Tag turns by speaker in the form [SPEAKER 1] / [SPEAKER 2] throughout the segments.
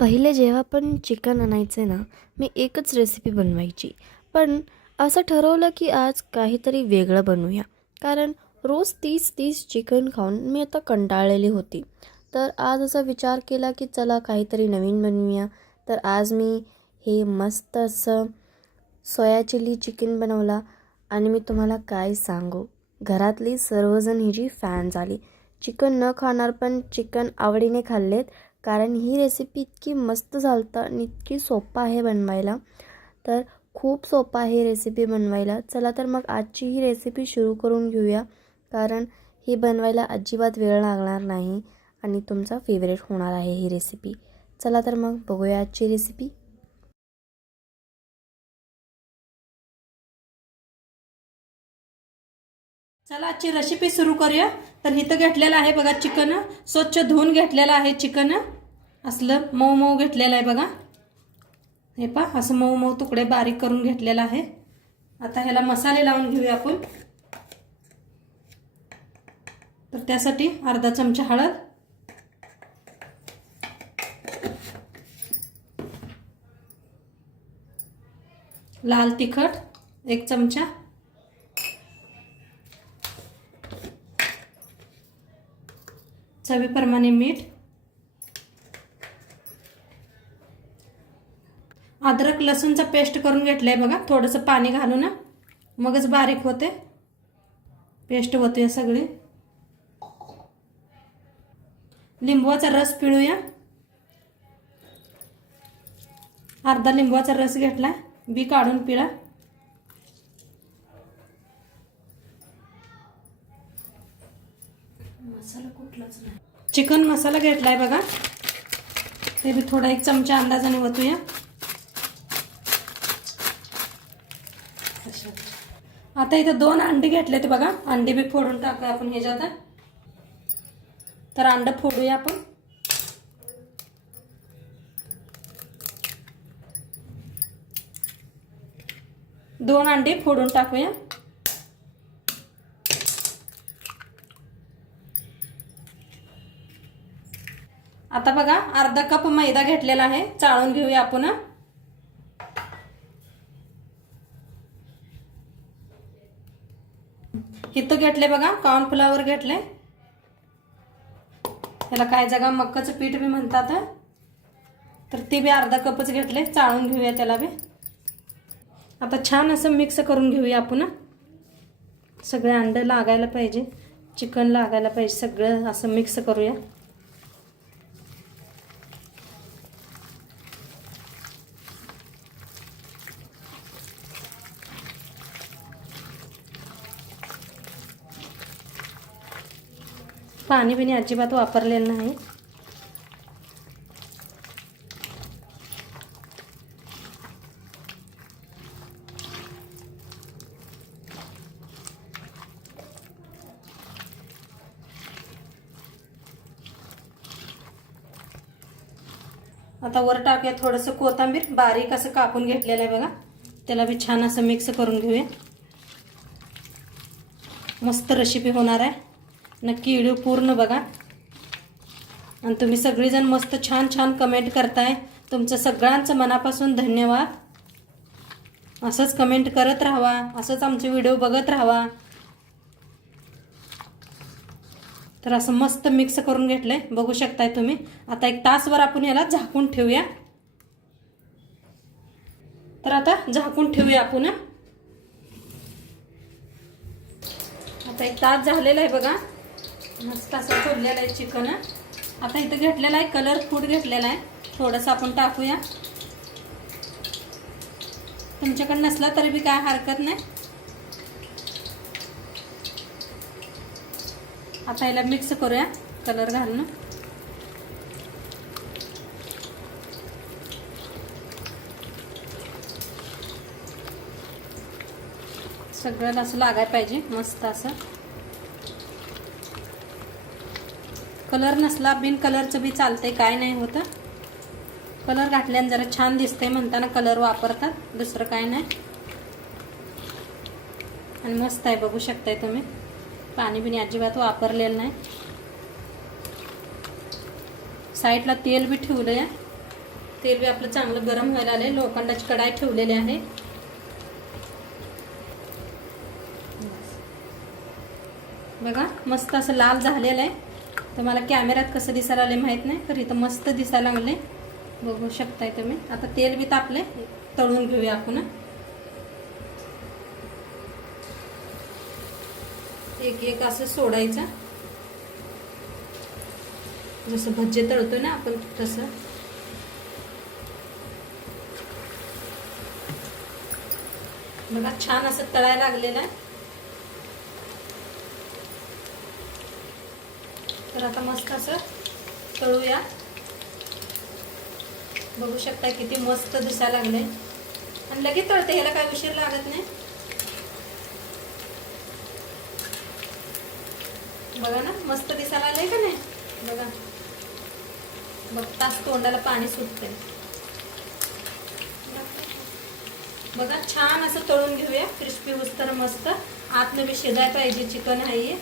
[SPEAKER 1] पहिले जेव्हा पण चिकन आणायचे ना मी एकच रेसिपी बनवायची. पण असं ठरवलं की आज काहीतरी वेगळं बनवूया. कारण रोज तीस तीस चिकन खाऊन मी आता कंटाळलेली होती. तर आज असा विचार केला की चला काहीतरी नवीन बनवूया. तर आज मी हे मस्त असं सोया चिली चिकन बनवला. आणि मी तुम्हाला काय सांगू? घरातली सर्वजण हिची फॅन झाली. चिकन न खाणार पण चिकन आवडीने खाल्लेत. कारण ही रेसिपी इतकी मस्त झालतं आणि इतकी सोपं आहे बनवायला. तर खूप सोपं आहे रेसिपी बनवायला. चला तर मग आजची ही रेसिपी सुरू करून घेऊया. कारण ही बनवायला अजिबात वेळ लागणार नाही आणि तुमचा फेवरेट होणार आहे ही रेसिपी चला तर मग बघूया आजची रेसिपी
[SPEAKER 2] चला आजची रेसिपी सुरू करूया. तर इथं घेतलेलं आहे बघा चिकन. स्वच्छ धुवून घेतलेलं आहे चिकन. असलं मऊ मऊ घेतलेलं आहे बघा. हे पा असं मऊ मऊ तुकडे बारीक करून घेतलेलं आहे. आता ह्याला मसाले लावून घेऊया आपण. तर त्यासाठी अर्धा चमचा हळद. लाल तिखट एक चमचा. चवीप्रमाणे मीठ. अद्रक लसूणचा पेस्ट करून घेतलंय बघा. थोडंसं पाणी घालून ना मगच बारीक होते. पेस्ट होते सगळी. लिंबूचा रस पिळूया. अर्धा लिंबूचा रस घेतला बी काढून पिळा. मसाला कुठलाच नाही. चिकन मसाला घेतलाय बघा. ते बी थोडा एक चमचा अंदाजाने वतूया. आता इथं दोन अंडी घेतले बघा. अंडी बी फोडून टाकूया आपण ह्याच्यात. तर अंड फोडूया आपण. दोन अंडी फोडून टाकूया. आता बघा अर्धा कप मैदा घेतलेला आहे. चाळून घेऊया आपण. इथं घेतले बघा कॉर्नफ्लावर घेतले त्याला काय जागा मक्काचं पीठ बी म्हणतात तर ते बी अर्धा कपच घेतले चाळून घेऊया त्याला बी. आता छान असं मिक्स करून घेऊया आपण सगळे अंडं लागायला पाहिजे चिकन लागायला पाहिजे सगळं असं मिक्स करूया. पाणी बिणी अजिबात वापरलेलं नाही. आता वर टाकूया थोडंसं कोथिंबीर. बारीक असं कापून घेतलेलं आहे बघा. त्याला बी छान असं मिक्स करून घेऊया. मस्त रेसिपी होणार आहे. नक्की व्हिडिओ पूर्ण बघा. आणि तुम्ही सगळीजण मस्त छान छान कमेंट करताय. तुमचं सगळ्यांचं मनापासून धन्यवाद. असंच कमेंट करत राहावा. असंच आमचे व्हिडिओ बघत राहावा. तर असं मस्त मिक्स करून घेतलंय. बघू शकताय तुम्ही. आता एक तासभर आपण याला झाकून ठेवूया. तर आता झाकून ठेवूया आपण आता एक तास झालेला आहे बघा. मस्त असं सोडलेलं आहे चिकन आता इथं घेतलेला आहे कलर फूड घेतलेला आहे. थोडंसं आपण टाकूया. तुमच्याकडे नसला तरी बी काय हरकत नाही. आता याला मिक्स करूया कलर घालून. सगळं असं लागायला पाहिजे मस्त असं. कलर नसला बिन कलरचं बी चालतंय काय नाही होतं. कलर घातल्याने जरा छान दिसतंय म्हणताना कलर वापरतात दुसरं काय नाही. आणि मस्त आहे बघू शकताय तुम्ही. पाणी बिनी अजिबात वापरलेलं नाही. साईडला तेल बी ठेवलं आहे तेल बी आपलं चांगलं गरम व्हायला आले लोखंडाची कढाई ठेवलेली आहे. बघा मस्त असं लाल झालेलं आहे. तर मला कॅमेऱ्यात कसं दिसायला आले माहीत नाही तर इथं मस्त दिसायला लागले बघू शकताय तुम्ही. आता तेल बी तापले तळून घेऊया आपण एक एक असं सोडायचं. जसं भज्जे तळतो ना आपण तसं. बघा छान असं तळायला लागलेलं आहे. तर आता मस्त असं तळूया. बघू शकता किती मस्त दिसायला लागले आणि लगेच तळते ह्याला काय उशीर लागत नाही. बघा ना मस्त दिसायला आलंय का नाही? बघा. बघताच तोंडाला पाणी सुटते बघा छान असं तळून घेऊया. क्रिस्पी तर मस्त. आतनं बी शिजाय पाहिजे चिकन आहे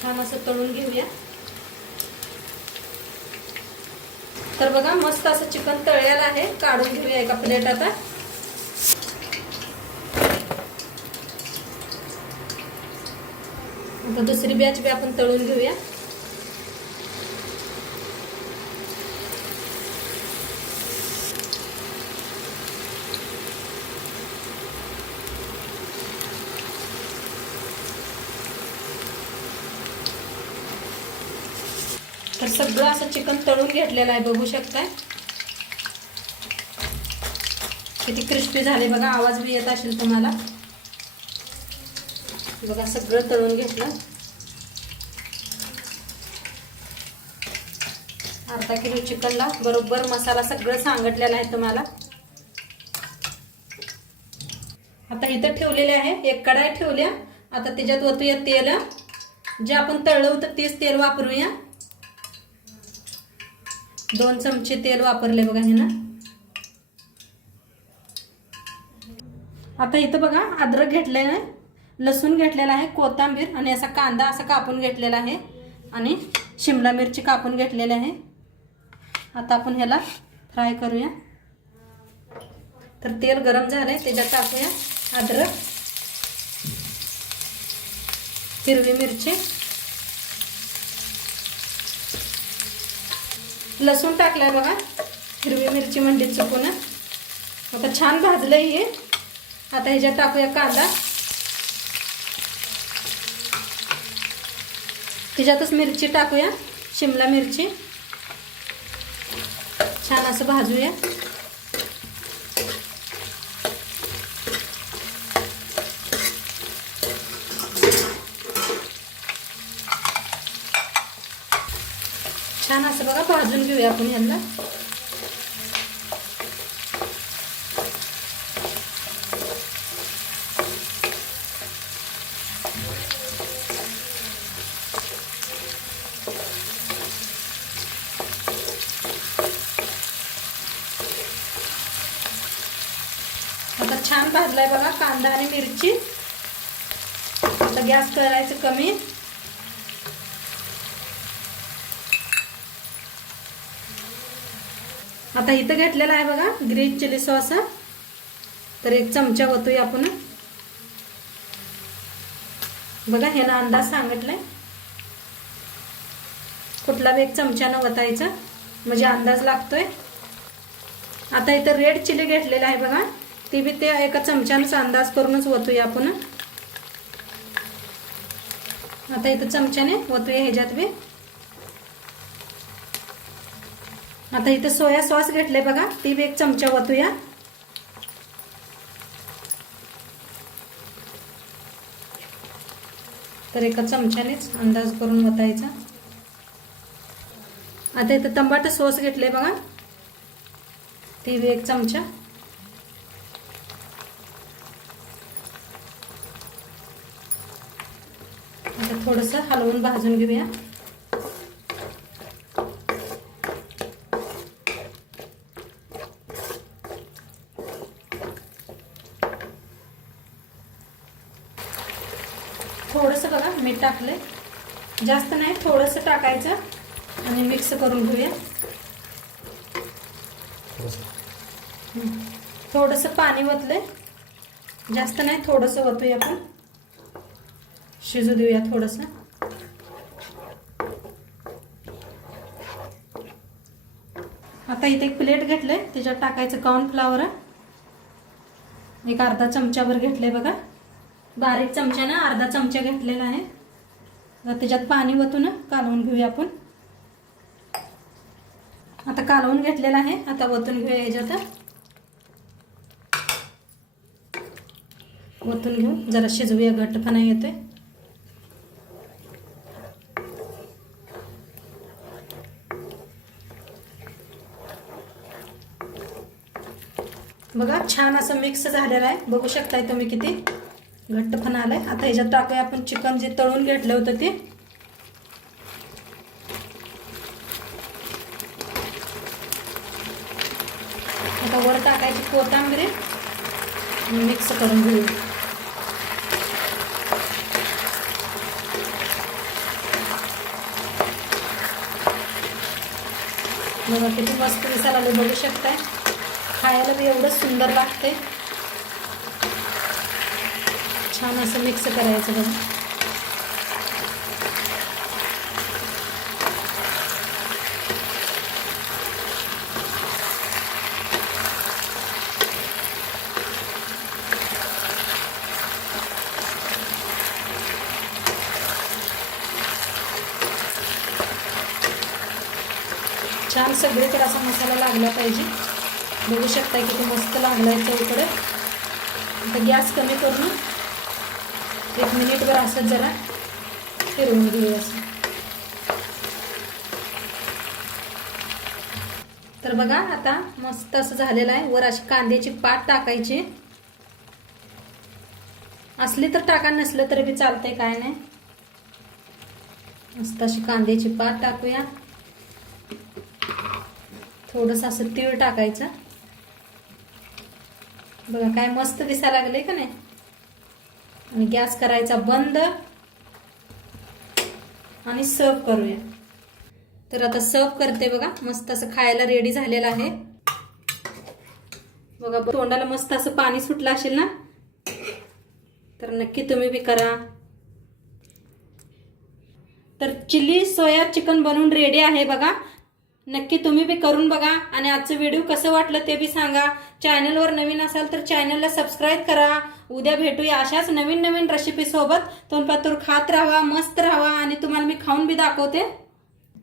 [SPEAKER 2] छान असं तळून घेऊया. तर बघा मस्त असं चिकन तळलेलं आहे. काढून घेऊया एका प्लेट आता. आता दुसरी बॅच बी आपण तळून घेऊया. तर सगळं असं चिकन तळून घेतलेलं आहे बघू शकताय. किती क्रिस्पी झाले बघा आवाज बी येत असेल तुम्हाला. बघा सगळं तळून घेतलं. अर्धा किलो चिकनला बरोबर मसाला सगळं सांगितलेला आहे तुम्हाला. आता इथं ठेवलेले आहे एक कढाई ठेवल्या. आता त्याच्यात ओतूया तेल. जे आपण तळलं होतं तेच तेल वापरूया. दोन चमचे तेल वापरले बघा हे ना. आता इथं बघा अद्रक घेतलेलं आहे लसूण घेतलेला आहे कोथिंबीर आणि असा कांदा असा कापून घेतलेला आहे. आणि शिमला मिरची कापून घेतलेली आहे. आता आपण ह्याला फ्राय करूया. तर तेल गरम झालं आहे त्याच्यात टाकूया अद्रक हिरवी मिरची. लसूण टाकलाय बघा. हिरवी मिरची म्हणजे चुकून आता छान भाजलंय हे. आता ह्याच्यात टाकूया कांदा. त्याच्यातच मिरची टाकूया शिमला मिरची. छान असं भाजूया. छान असं बघा भाजून घेऊया आपण ह्यांना. आता छान भाजलाय बघा कांदा आणि मिरची. आता गॅस करायचं कमी. आता इथं घेतलेला आहे बघा ग्रीन चिली सॉस तर एक चमचा होतोय आपण. बघा ह्यानं अंदाज सांगितलाय. कुठला बी एक चमच्यानं वतायचा म्हणजे अंदाज लागतोय. आता इथं रेड चिली घेतलेला आहे बघा. ती बी ते एका चमच्यानंच अंदाज करूनच वतूया आपण. आता इथं चमच्याने वतूया ह्याच्यात बी. आता इथं सोया सॉस घेतले बघा. ती एक चमचा वतूया. तर एका चमच्यानेच अंदाज करून वतायचा. आता इथं तंबाटा सॉस घेतले बघा. ती एक चमचा. आता थोडंसं हलवून भाजून घेऊया. तेल टाकले जास्त नाही थोडंसं टाकायचं आणि मिक्स करून घेऊया. थोडंसं पाणी वतलंय. जास्त नाही थोडंसं वतूया आपण. शिजू देऊया थोडंसं. आता इथे एक प्लेट घेतलंय त्याच्यात टाकायचं कॉर्नफ्लावर एक अर्धा चमच्यावर घेतलंय बघा. बारीक चमच्यानं अर्धा चमचा घेतलेला आहे. आता त्याच्यात पाणी वतून कालवून घेऊया आपण. आता कालवून घेतलेला आहे. आता वतून घेऊया याच्यात वतून घेऊ. जरा शिजवूया घट्टपणा येतोय. बघा छान असं मिक्स झालेलं आहे. बघू शकताय तुम्ही किती? घट्टपणा आलाय. आता ह्याच्यात टाकूया आपण चिकन जे तळून घेतलं होतं ते. आता वर टाकायची कोथांबरी मिक्स करून घेऊ. बघा किती मस्त दिसायला बघू शकताय. खायला बी एवढं सुंदर लागते छान असं मिक्स करायचं बघा. छान सगळीकडे असा मसाला लागला पाहिजे. बघू शकता किती मस्त लागला आहे चौकडे आता गॅस कमी करून एक मिनिटभर असं जरा फिरवून घेऊया असं. तर बघा आता मस्त असं झालेलं आहे. वर अशी कांद्याची पात टाकायची. असली तर टाका नसलं तरी बी चालतंय काय नाही. मस्त अशी कांद्याची पात टाकूया. थोडंसं असं तीळ टाकायचं. बघा काय मस्त दिसायला लागले का नाही? आणि गॅस करायचा बंद. आणि सर्व करूया. तर आता सर्व करते बघा. मस्त असं खायला रेडी झालेलं आहे. बघा तोंडाला मस्त असं पाणी सुटलं असेल ना? तर नक्की तुम्ही बी करा. तर चिली सोया चिकन बनवून रेडी आहे बघा. नक्की तुम्ही बी करून बघा. आणि आजचं व्हिडिओ कसं वाटलं ते बी सांगा. चॅनलवर नवीन असाल तर चॅनलला सबस्क्राईब करा. उद्या भेटूया अशाच नवीन नवीन रेसिपीसोबत तोंडपातूर खात राहा मस्त राहा आणि तुम्हाला मी खाऊन बी दाखवते.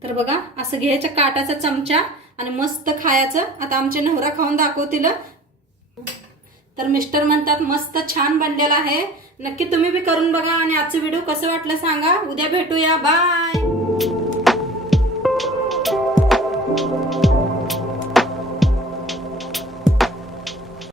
[SPEAKER 2] तर बघा असं घ्यायचं काटाचा चमचा आणि मस्त खायचं. आता आमचे नवरा खाऊन दाखवतील. तर मिस्टर म्हणतात मस्त छान बनलेला आहे. नक्की तुम्ही बी करून बघा आणि आजचं व्हिडिओ कसं वाटलं सांगा. उद्या भेटूया. बाय